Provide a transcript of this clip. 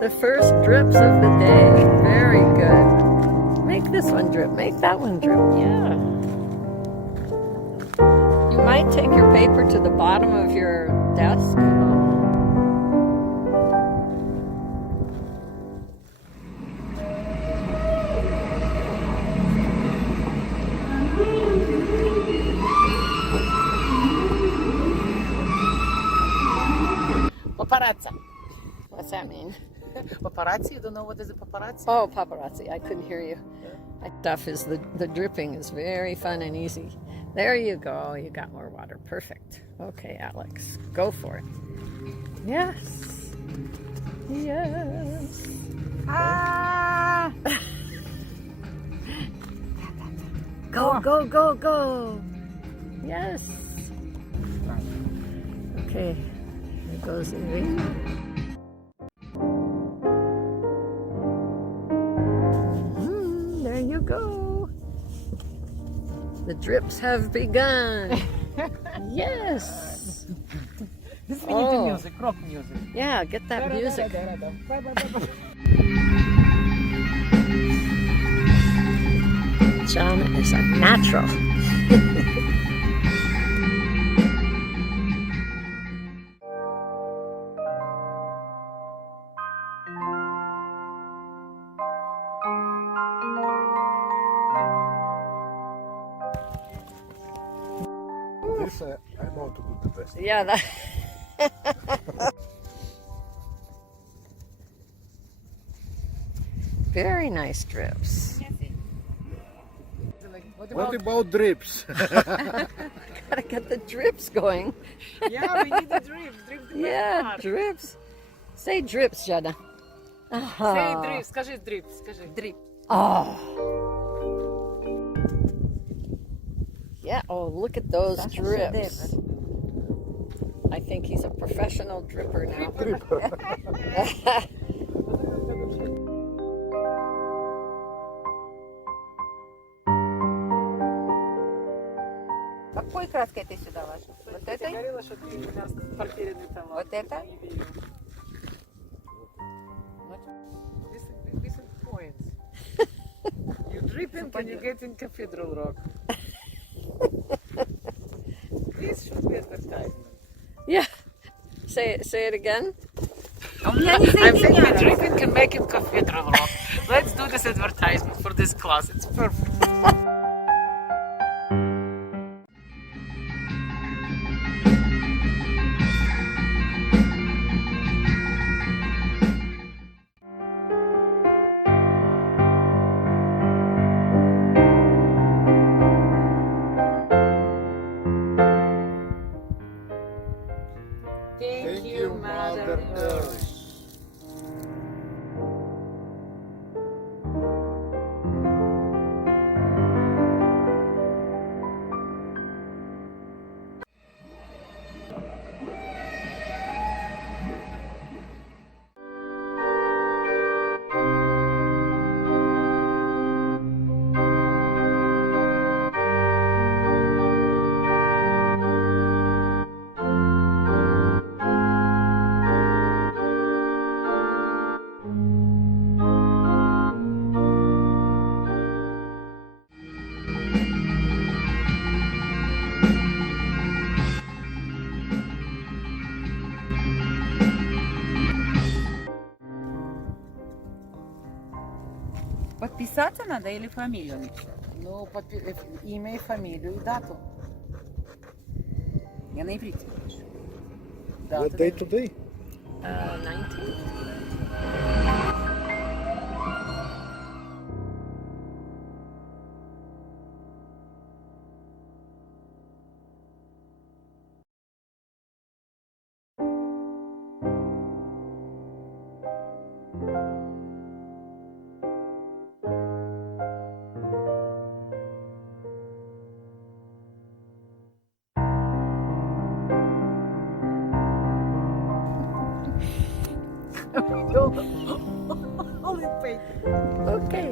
The first drips of the day. Very good. Make this one drip. Make that one drip. Yeah. You might take your paper to the bottom of your desk. Paparazzi. What's that mean? Paparazzi? You don't know what is a paparazzi? Oh, paparazzi. I couldn't hear you. Stuff is the dripping is very fun and easy. There you go. You got more water. Perfect. Okay, Alex, go for it. Yes. Yes. Ah! Go, go, go, go. Yes. Okay. There goes Evie. There you go. The drips have begun. Yes. This is music, rock music. Yeah, get that music. John is a natural. This I know to do the best. Yeah, that. Very nice drips. What about drips? Gotta get the drips going. Yeah, we need the drips. Yeah, drips. Say drips, Jana. Say drips. Скажи drips. Скажи drip. Oh. Yeah, oh, look at those drips. I think he's a professional dripper now. Какой краской ты сюда ложишь? Вот Ты этой? говорила, что ты у нас квартирный талант. Вот это? This is points. You dripping and you getting cathedral rock. This should be advertisement. Yeah. Say it again. У меня не I'm saying the соединяется. dripping can make him cathedral rock. Let's do this advertisement for this class. It's perfect. Thank you, Mother Earth. Подписаться надо или фамилию? Ну, имя и фамилию, и дату. Я на иврите пишу. What day today? 19th. Only paper. Okay.